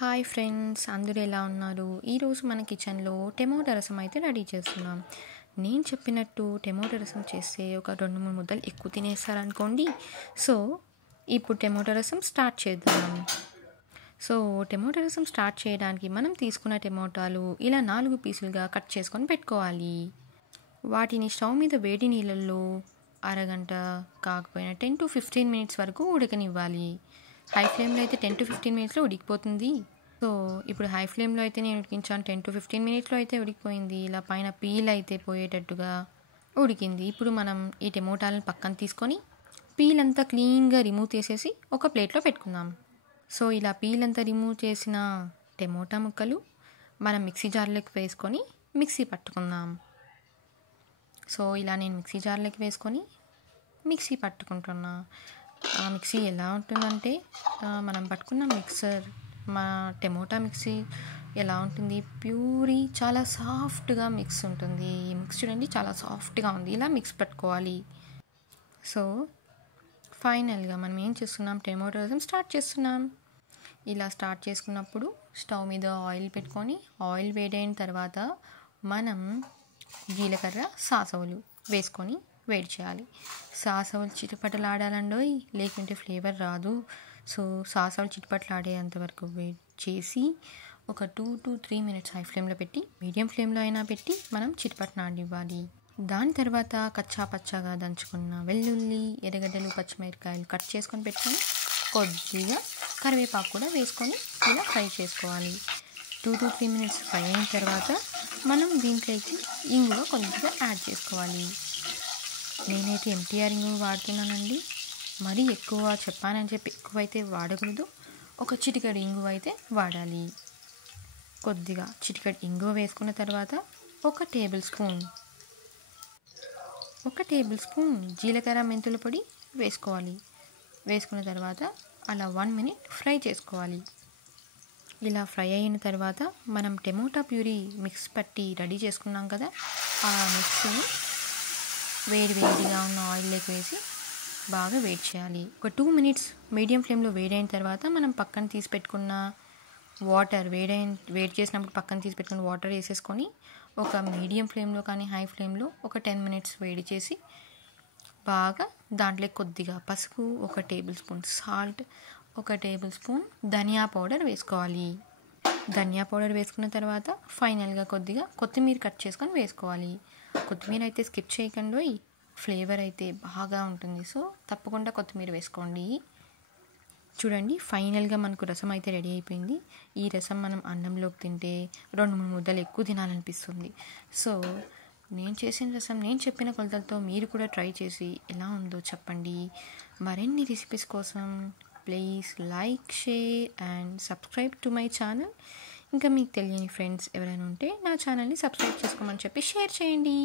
Hi friends, అందరూ ఎలా ఉన్నారు? ఈరోజు మన కిచెన్లో టమోటా రసం అయితే రెడీ చేస్తున్నాం. నేను చెప్పినట్టు టమోటా రసం చేస్తే ఒక 2-3 ముద్దలు ఎక్కువ తినేస్తారనుకోండి. సో ఇప్పుడు టమోటా రసం స్టార్ట్ చేద్దాం. టమోటా రసం స్టార్ట్ చేయడానికి మనం తీసుకున్న టమోటాలు ఇలా 4 పీసులుగా కట్ చేసుకొని పెట్టుకోవాలి. వాటిని స్టవ్ మీద వేడి నీళ్ళల్లో అరగంట కాకపోయినా 10 to 15 మినిట్స్ వరకు ఉడకనివ్వాలి. హై ఫ్లేమ్లో అయితే 10 to 15 మినిట్స్లో ఉడికిపోతుంది. ఇప్పుడు హై ఫ్లేమ్లో అయితే నేను ఉడికించాను. 10 to 15 మినిట్స్లో అయితే ఉడికిపోయింది. ఇలా పైన పీల్ అయితే పోయేటట్టుగా ఉడికింది. ఇప్పుడు మనం ఈ టమోటాలను పక్కన తీసుకొని పీల్ అంతా క్లీన్గా రిమూవ్ చేసేసి ఒక ప్లేట్లో పెట్టుకుందాం. ఇలా పీల్ అంతా రిమూవ్ చేసిన టమోటా ముక్కలు మనం మిక్సీ జార్లోకి వేసుకొని మిక్సీ పట్టుకుందాం. ఇలా నేను మిక్సీ జార్లోకి వేసుకొని మిక్సీ పట్టుకుంటున్నా. మిక్సీ ఎలా ఉంటుందంటే మనం పట్టుకున్న మిక్సర్ మా టమోటా మిక్సీ ఎలా ఉంటుంది, ప్యూరీ చాలా సాఫ్ట్గా మిక్స్ ఉంటుంది. ఈ మిక్స్ చూడండి చాలా సాఫ్ట్గా ఉంది. ఇలా మిక్స్ పట్టుకోవాలి. ఫైనల్గా మనం ఏం చేస్తున్నాం, టమోటా రసం స్టార్ట్ చేస్తున్నాం. ఇలా స్టార్ట్ చేసుకున్నప్పుడు స్టవ్ మీద ఆయిల్ పెట్టుకొని ఆయిల్ వేడైన తర్వాత మనం జీలకర్ర సాసవులు వేసుకొని వేడి చేయాలి. సాసవులు చిటపటలాడాలండోయ్, లేకుంటే ఫ్లేవర్ రాదు. సాసవులు చిటపటలాడేంత వరకు వేడి చేసి ఒక 2 to 3 మినిట్స్ హై ఫ్లేమ్లో పెట్టి మీడియం ఫ్లేమ్లో అయినా పెట్టి మనం చిటపటలాడివ్వాలి. దాని తర్వాత కచ్చా పచ్చాగా దంచుకున్న వెల్లుల్లి, ఎర్రగడ్డలు, పచ్చిమిరపకాయలు కట్ చేసుకొని పెట్టుకొని కొద్దిగా కరివేపాకు కూడా వేసుకొని ఇలా ఫ్రై చేసుకోవాలి. 2 to 3 మినిట్స్ ఫ్రై అయిన తర్వాత మనం దీంట్లోకి ఇంగువ కొద్దిగా యాడ్ చేసుకోవాలి. నేనైతే ఎంటీఆర్ ఇంగువ వాడుతున్నానండి. మరీ ఎక్కువ చెప్పానని చెప్పి ఎక్కువైతే వాడకూడదు. ఒక చిటికెడు ఇంగువ అయితే వాడాలి. కొద్దిగా చిటికెడు ఇంగువ వేసుకున్న తర్వాత ఒక టేబుల్ స్పూన్ జీలకర్ర మెంతుల పొడి వేసుకోవాలి. వేసుకున్న తర్వాత అలా 1 మినిట్ ఫ్రై చేసుకోవాలి. ఇలా ఫ్రై అయిన తర్వాత మనం టమోటా ప్యూరీ మిక్స్ పట్టి రెడీ చేసుకున్నాం కదా, ఆ మిక్స్ని వేడిగా ఉన్న ఆయిల్లోకి వేసి బాగా వేడి చేయాలి. ఒక 2 మినిట్స్ మీడియం ఫ్లేమ్లో వేడైన తర్వాత మనం పక్కన తీసి పెట్టుకున్న వాటర్ వేడి చేసినప్పుడు పక్కన తీసి పెట్టుకున్న వాటర్ వేసేసుకొని ఒక మీడియం ఫ్లేమ్లో కానీ హై ఫ్లేమ్లో ఒక 10 మినిట్స్ వేడి చేసి బాగా దాంట్లో కొద్దిగా పసుపు, ఒక టేబుల్ స్పూన్ సాల్ట్, ఒక టేబుల్ స్పూన్ ధనియా పౌడర్ వేసుకోవాలి. ధనియా పౌడర్ వేసుకున్న తర్వాత ఫైనల్గా కొద్దిగా కొత్తిమీర కట్ చేసుకొని వేసుకోవాలి. కొత్తిమీర అయితే స్కిప్ చేయకండి, ఫ్లేవర్ అయితే బాగా ఉంటుంది. తప్పకుండా కొత్తిమీర వేసుకోండి. చూడండి, ఫైనల్గా మనకు రసం అయితే రెడీ అయిపోయింది. ఈ రసం మనం అన్నంలోకి తింటే 2-3 ముద్దలు ఎక్కువ తినాలనిపిస్తుంది. నేను చేసిన రసం నేను చెప్పిన కొలతలతో మీరు కూడా ట్రై చేసి ఎలా ఉందో చెప్పండి. మరిన్ని రెసిపీస్ కోసం please like, share and subscribe to my channel. ఇంకా మీకు తెలియని ఫ్రెండ్స్ ఎవరైనా ఉంటే నా ఛానల్ని సబ్స్క్రైబ్ చేసుకోమని చెప్పి షేర్ చేయండి.